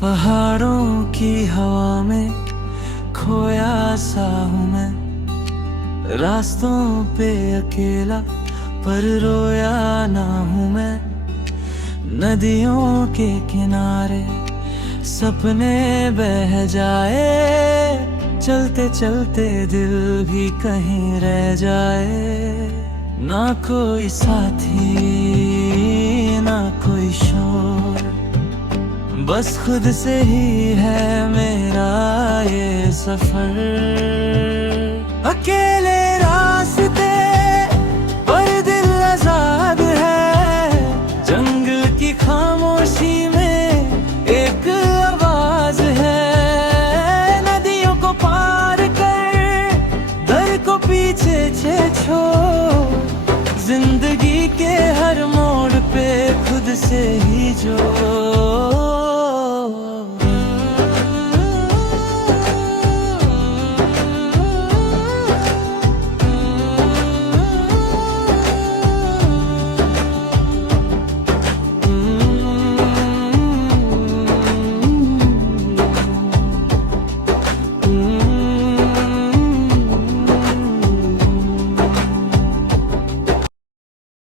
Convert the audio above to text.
पहाड़ों की हवा में खोया सा हूँ मैं, रास्तों पे अकेला पर रोया ना हूँ मैं। नदियों के किनारे सपने बह जाए, चलते चलते दिल भी कहीं रह जाए। ना कोई साथी ना कोई शोर, बस खुद से ही है मेरा ये सफर। अकेले रास्ते पर दिल आजाद है, जंगल की खामोशी में एक आवाज है। नदियों को पार कर दर को पीछे छोड़, जिंदगी के हर मोड़ पे खुद से ही जो